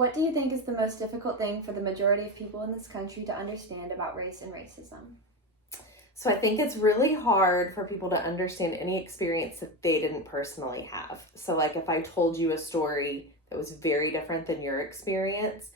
What do you think is the most difficult thing for the majority of people in this country to understand about race and racism? So I think it's really hard for people to understand any experience that they didn't personally have. So like if I told you a story that was very different than your experience,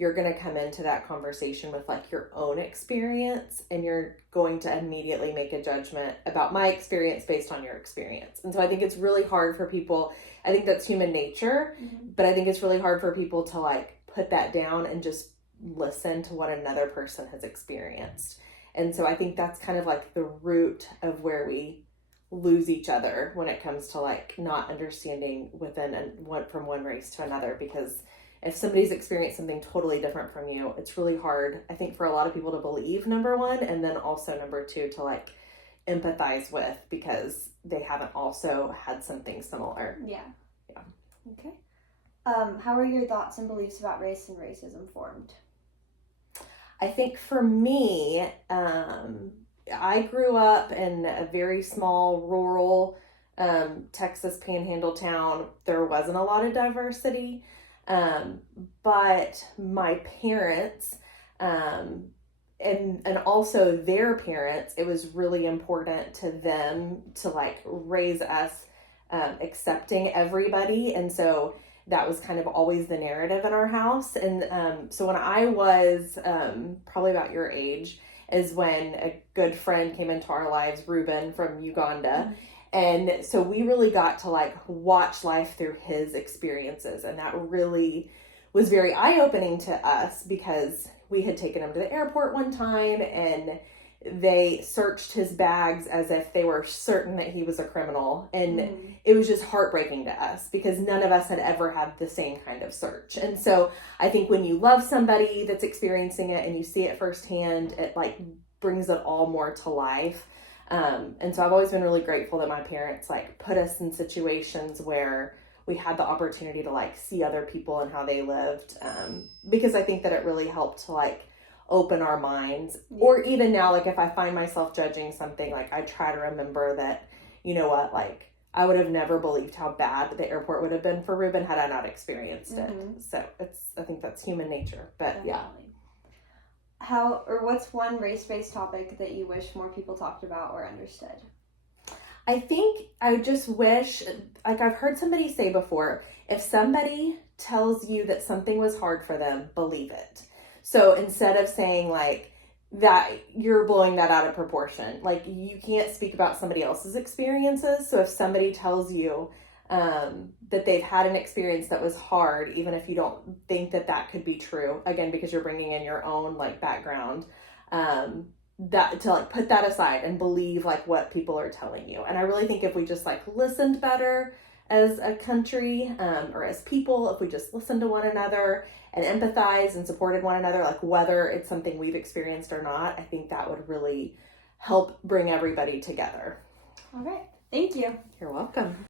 you're going to come into that conversation with like your own experience, and you're going to immediately make a judgment about my experience based on your experience. And so I think it's really hard for people. I think that's human nature, but I think it's really hard for people to like put that down and just listen to what another person has experienced. And so I think that's kind of like the root of where we lose each other when it comes to like not understanding from one race to another, because if somebody's experienced something totally different from you, it's really hard, I think, for a lot of people to believe, number one, and then also number two, to like empathize with, because they haven't also had something similar. Yeah. Okay. How are your thoughts and beliefs about race and racism formed? I think for me, I grew up in a very small rural Texas Panhandle town. There wasn't a lot of diversity. But my parents, and also their parents, it was really important to them to like raise us, accepting everybody. And so that was kind of always the narrative in our house. And, so when I was, probably about your age is when a good friend came into our lives, Ruben from Uganda. And so we really got to like watch life through his experiences. And that really was very eye-opening to us, because we had taken him to the airport one time and they searched his bags as if they were certain that he was a criminal. And it was just heartbreaking to us, because none of us had ever had the same kind of search. And so I think when you love somebody that's experiencing it and you see it firsthand, it like brings it all more to life. And so I've always been really grateful that my parents like put us in situations where we had the opportunity to like see other people and how they lived, because I think that it really helped to like open our minds. Or even now, like if I find myself judging something, like I try to remember that, you know what, like I would have never believed how bad the airport would have been for Ruben had I not experienced it. So I think that's human nature, but Definitely. What's one race-based topic that you wish more people talked about or understood? I think I just wish, like I've heard somebody say before, if somebody tells you that something was hard for them, believe it. So instead of saying like that, you're blowing that out of proportion. Like you can't speak about somebody else's experiences. So if somebody tells you that they've had an experience that was hard, even if you don't think that that could be true, again, because you're bringing in your own like background, that to like put that aside and believe like what people are telling you. And I really think if we just like listened better as a country, or as people, if we just listened to one another and empathized and supported one another, like whether it's something we've experienced or not, I think that would really help bring everybody together. All right. Thank you. You're welcome.